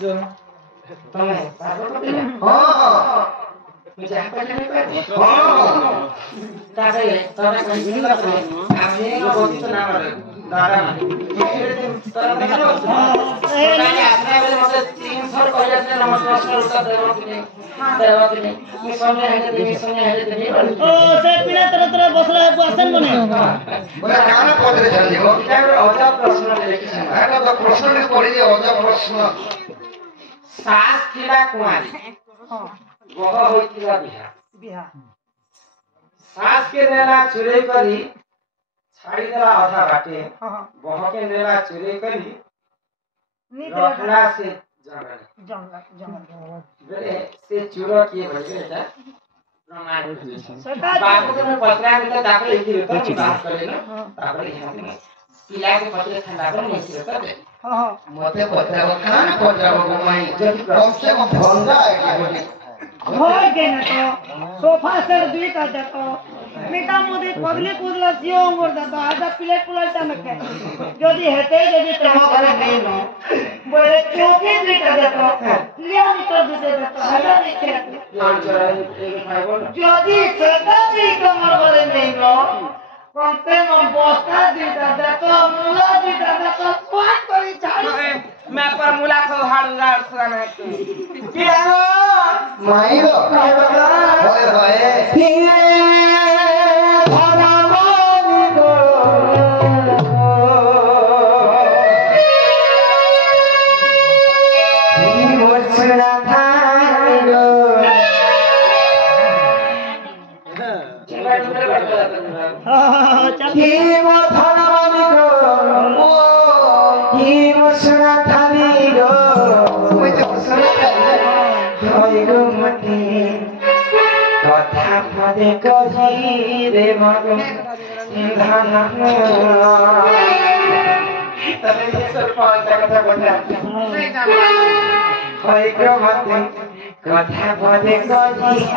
ତମେ ପାଗଳ ପିଲା ହଁ ମୁଁ ଯାହା କହିଲେ ମୁଁ କହିବି ହଁ ତାପରେ ତୋରା କହିଲି ନା ଆମେ ଗତି ନା ମାରେ ଦାଦା ତୋରା ଦେଖଲ ତାହେଲେ ଆସନା ବେଳେ ମତେ 3 ଥର କହିଲା ଯେ ନମସ୍କାର ଉତ୍ତର ଦେବ କି नहीं मी समझे है ओ से पिला तरह बसला है आसन बने बोला काना पदरे चल देखो क्या अजा प्रश्न लेके आटा तो प्रश्न ने पड़ी जे अजा प्रश्न सास थिला कुमारी गह होइतिला बिहा सास के नेला चुरे करी छाड़ी देला आधा बाटे गह के नेला चुरे करी रखला से जंगल बेले से चुरा किए भले बेटा बाप को मैं पत्रा के दाखल लिखी रहता हूं बात करे ना तापर यहां से पिला के पत्रे ठंडा कर नहीं रहता दे हां मते पत्रा को खाना पत्रा को माई कम से कम भंगा है होय के ना तो सोफा सर दी का देतो मीठा मुदे पगले कुदला सियो मोर दादा आजा प्लेट पुलाटा में के जदी हेते जदी तुम घरे नहीं नो बोले चौकी दी का देतो लिया निकल दे देतो आजा नीचे लान चला एक भाई बोल जदी सेटा भी कमर घरे नहीं नो कमते न बस्ता दी का देतो मुला दी का देतो पाट करी झाड़ू मैं पर मुला को हाड़ूंगा सुना है पिया माई रो होय होय कथा पदे कही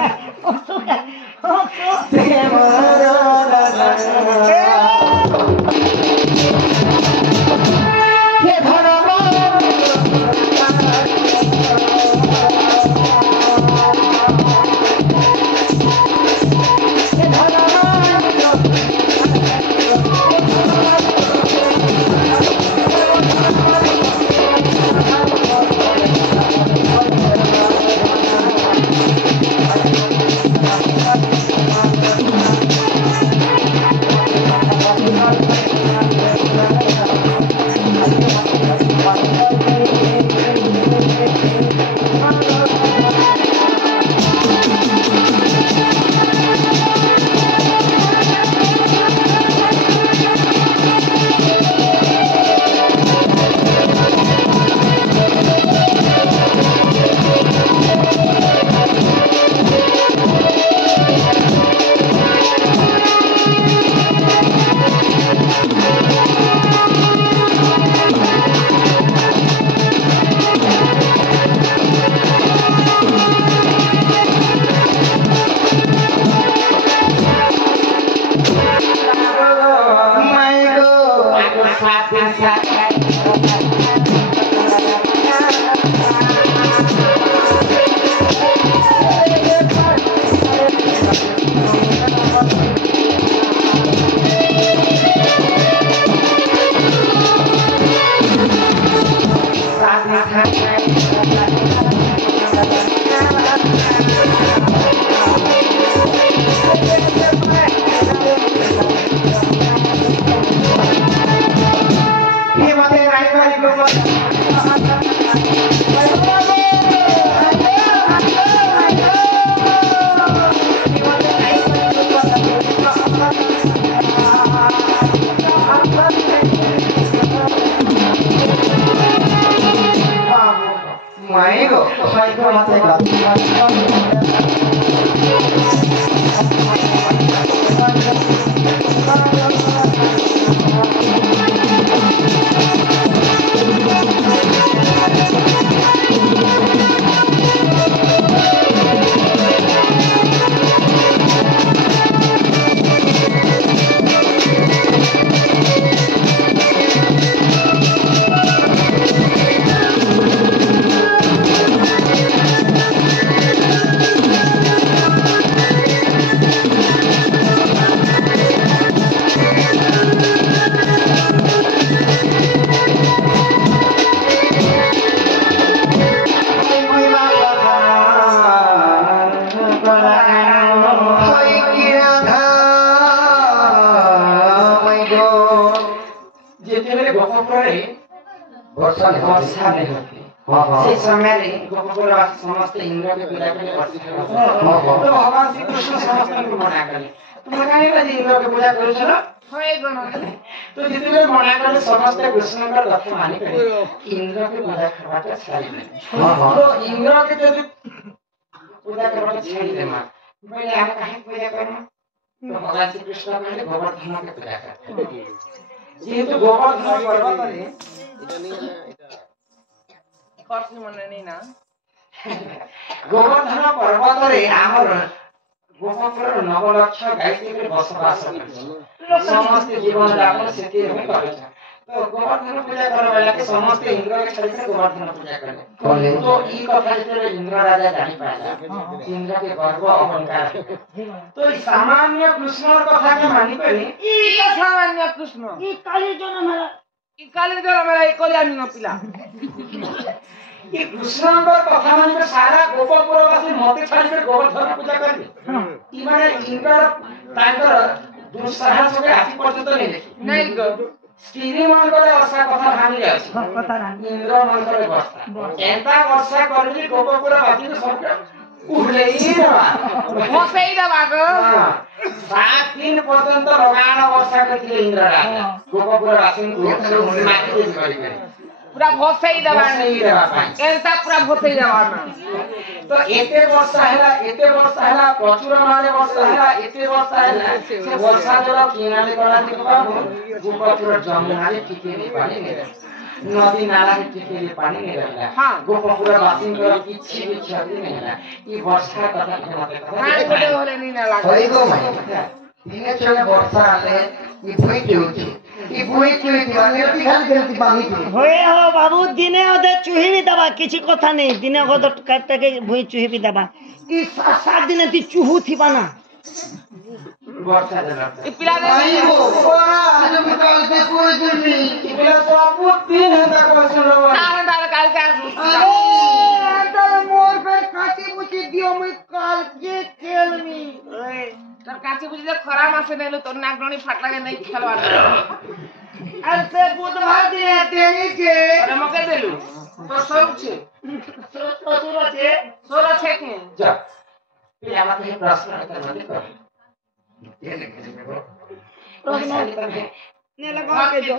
ବର୍ଷା ନାହିଁ ବର୍ଷା नहीं होती हाँ हाँ से समय रे गोकुलवासी समस्त इंद्र के पूजा करके वर्षा तो भगवान श्री कृष्ण समस्त को मना कले तुम काहे का इंद्र के पूजा करू छलो হয়ে গণ तो जितने मना कले समस्त कृष्ण का कथा मानी करे इंद्र के पूजा करवाटा छाड़ी हाँ हाँ तो इंद्र के जो पूजा करवाटा छाड़ी दे मां पहले हम काहे पूजा करू तो भगवान श्री कृष्ण कहले गोवर्धन के पूजा कर जेहेतु गोवर्धन पर्वत रे করছি মনে নেই না गोवर्धन पर्वत रे आमर गोपपुर 9 लक्ष गायत्री के बसवास करे समस्त जीवन यापन सेती में करे तो गोवर्धन पूजा करे वाला के समस्त इंद्र के छड़ी से गोवर्धन पूजा करे तो ई कथा जे इंद्र राजा जानि पाला इंद्र के गर्व अहंकार तो ई सामान्य कृष्ण कथा के मानि करे ই সামান্য কৃষ্ণ ই কালীর জন্য মেলা ই কালীর জন্য মেলা ই কলি আমি না পিলা ये कृष्ण कथा माने सारा गोपपुरवासी मते छाड़ी के गोवर्धन पूजा करबे ई माने इंद्र तांकर दुस्साहस के आसी पर्यंत नहीं देखी নাই গো स्त्री मन करे वर्षा कथा भानी जाछि কথা না इंद्र मन करे वर्षा एंता वर्षा करबी गोपपुरवासी के सब उड़ले ही रहा বসেই দেবা গো 7 दिन पर्यंत लगान वर्षा करथिले इंद्र राजा गोपपुरवासी को माटी दे करी পুরা বসেই দেবা नहीं रहा पाई এলটা পুরা বসেই দেবা না तो एते वर्षा हैला प्रचुर माने वर्षा हैला एते वर्षा हैला से वर्षा जल किनारे करा के बाबू गोपपुर जमुना रे टिकेली पानी नहीं नदी नाला रे टिकेली पानी नहीं रहला हां गोपपुर वासी को किछि भी क्षति नहीं हैला ई वर्षा कथा के मते নাই গোটে হলে নি না লাগে হই গো মাই দিনে চলে বর্ষা আলে ই ভুই চুইছি ই ভুই চুইছি মানে অতি খালি খেলতি পানি হয়ে হো বাবু দিনে ওদের চুহিবি দেবা কিছু কথা নেই দিনে ওদের কাটতে ভুঁই চুহিবি দেবা ই 7 দিনে তুই চুহু থিবা না वर्षा जल ই পিলা দে আই গো আজ বিকাল তে করে দিনি इबला सब दिन है क्वेश्चन रो তাহলে তাহলে কালকে আসবো আরে মোর ফের কাটি মুচি দিও মুই কালকে খেলমি তোর কাছে বুঝি যে খরা মাসে নেলো তোর নাগরণী ফাটলাগে নাই খেলবার আর সে বুধবার দিয়ে দেনিছে আরে মকে দেলু তোর সরু ছে শ্বশুর আছে সর আছে কি जा पिला माते प्रश्न कर मते कर নেলে ঘরকে যাও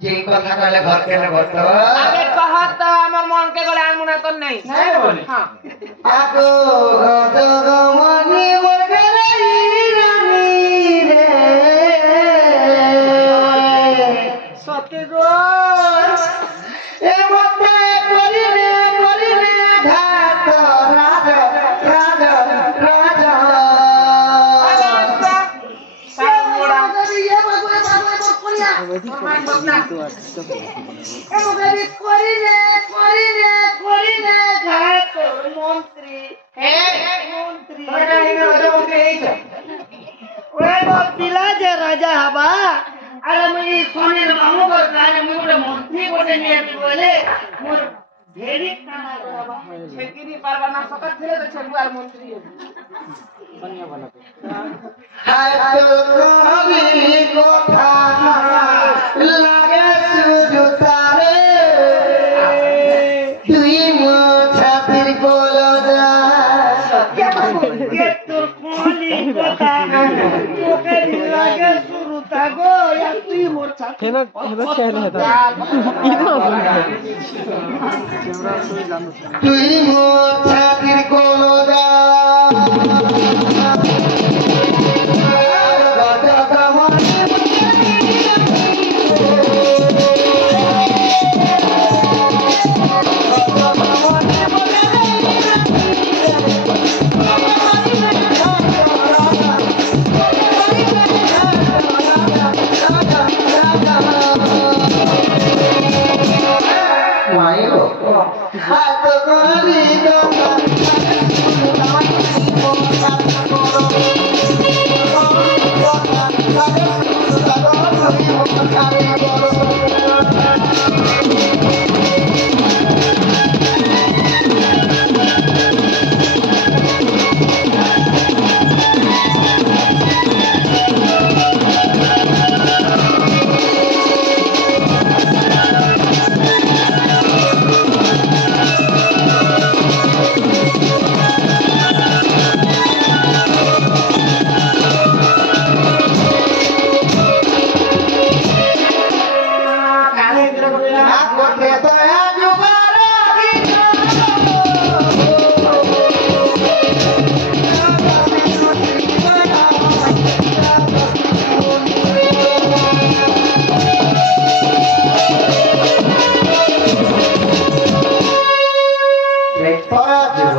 যে কথা কইলে ঘর কেনে বসতো আগে কহত আমার মনকে গলে আনমুনা তোর নাই नहीं बोले হ্যাঁ আগো গদ মনি মোর গলাই রানী রে সতে গো এ মতে করিলে ঘাট রাজা রাজা রাজা সামোড়া এ বাবু করিয়া তোমার বদনা এ মতে করিলে ঘাট মন্ত্রী হে মন্ত্রী तोरा ही में राजा मंत्री है छे ওরে বাপ পিলা যে রাজা হবা আরে মুই সোনের মামু ঘর কানে মুই গোটে মন্ত্রী গোটে নিয়ে আইবি বলে মোর ভেরি কানা বাবা ছেকিনি পারবা না সকাল ছেলে তো ছেলু আর মন্ত্রী হাত কবি কথা লাগে সুজুতারে তুই মো ছাতির কোলদা কে তোর কোলি কথা তোকে লাগে শুরু থাকো তুই মোর সাথে তুই মো ছাতির কোলদা হাত করি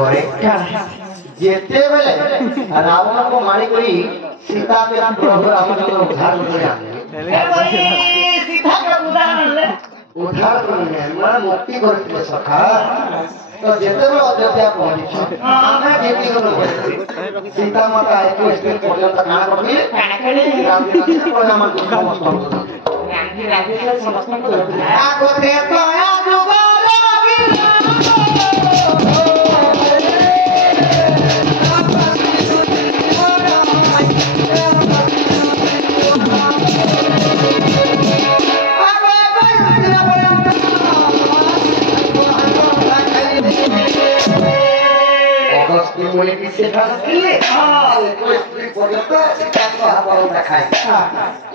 करे जेते बेले रावण को मारी कोई सीता के प्रभु रामचंद्र उद्धार करे सीता का उदाहरण ले उद्धार करे मन मुक्ति करते सखा तो जेते बेले अयोध्या पहुंची आमे जेती को सीता माता एक दिन पर्यंत काना करबी राम जी को नाम को समस्त राजी से समस्त को आगो ते तो आजुबारा बोले किससे खाना चाहिए कोई पूरी पर्यंत सीता को हवा खाए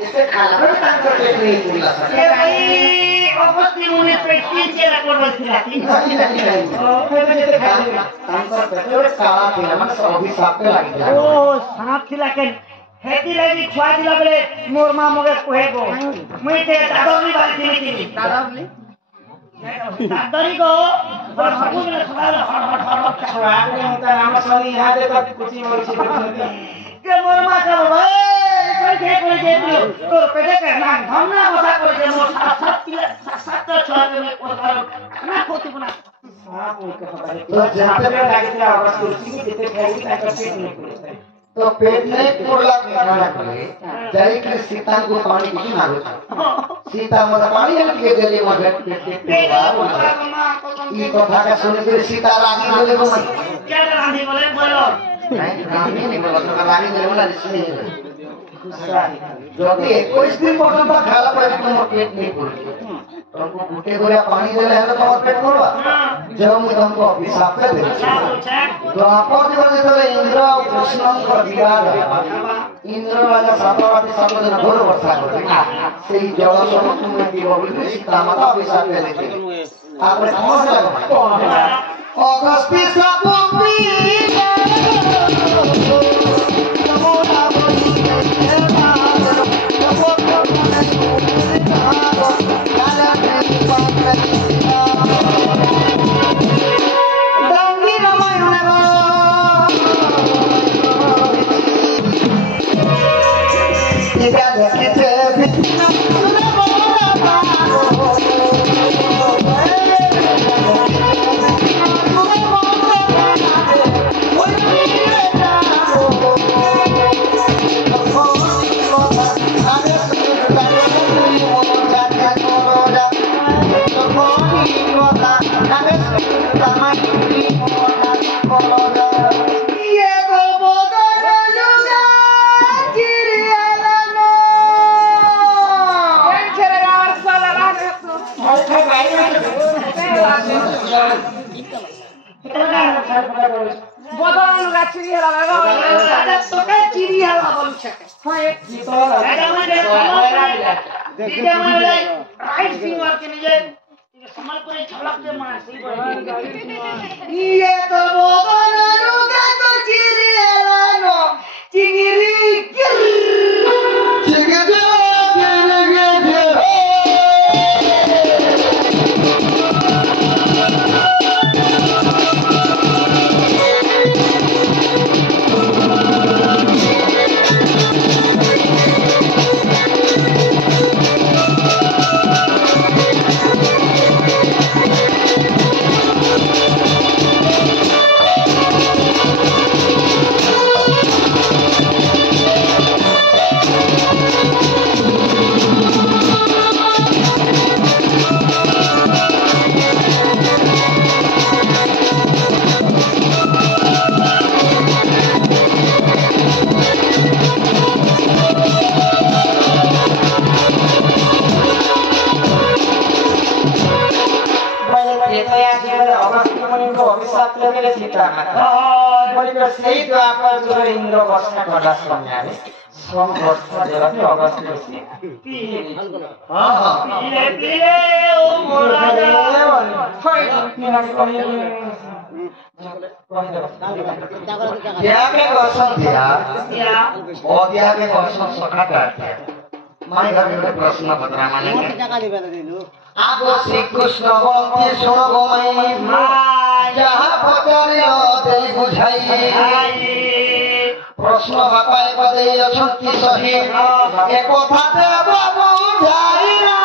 इसे खाना पर तांकर पेट नहीं पूरा ये भाई अगस्ती मुनि पेट की चेला करबल थिला नहीं फिर जेते खाए तांकर पेट काला थिला मन सब अभिशाप पे लागी ओ सांप थिला के हेती लगी छुआ दिला बेले मोर मां मगे कहेगो मुई ते दादरी बाली थिली दादरी दादरी को बड़ सबु बेले सदाल छुआ के होता हम सनी यहां दे तो कुछ मोर छी के मोर मां का भाई कोई जे तो पेटे के ना हमना बसा कर जे मोर सात छुआ के में ओकर ना खोती बना तो जाते पे लागी था और कुर्सी की जेते खाई था पेट नहीं पूरा तो पेट नहीं पूरा खाना करे जाई के सीता को पानी की मांगो सीता मत पानी के देले मगे पेट ई कथा का सुन के सीता रागी बोले को मत क्या रानी बोले बोलो नहीं रागी नहीं बोला तो रागी बोले बोला सुनी যদি 21 दिन পর্যন্ত খালা পাই তোমার পেট नहीं पूरा तुमको घुटे गोया पानी देले है तो तुम्हार पेट पूरा जब मैं तुमको अभिशाप दे द्वापर दिवस जेतले इंद्र और कृष्ण को विवाद इंद्र राजा सातवादी सातजन घोर वर्षा करे सेही जल समस्त में दिव बोली सीता माता अभिशाप दे देते आपने कौन से लगा अगस्ती सापुपी नमोना बोली प्रश्न बता माने आप श्री कृष्ण बोलते सुनो गो मैं जहाँ पचारे বুঝাই প্রশ্ন বাপায় পদে অশক্তি সহি এ কথাতে বাবু যাই না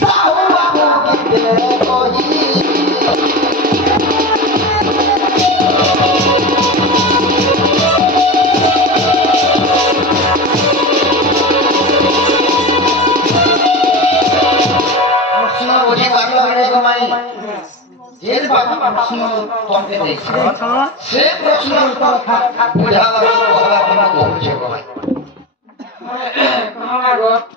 সাহু বাবু কিতে কহি প্রশ্ন বুঝি পারলো রে গোমাই যে বাবু প্রশ্ন তোমাকে দেখছ সে প্রশ্ন উত্তর বুঝাবার কথা তুমি কହୁଛ গোমাই কোন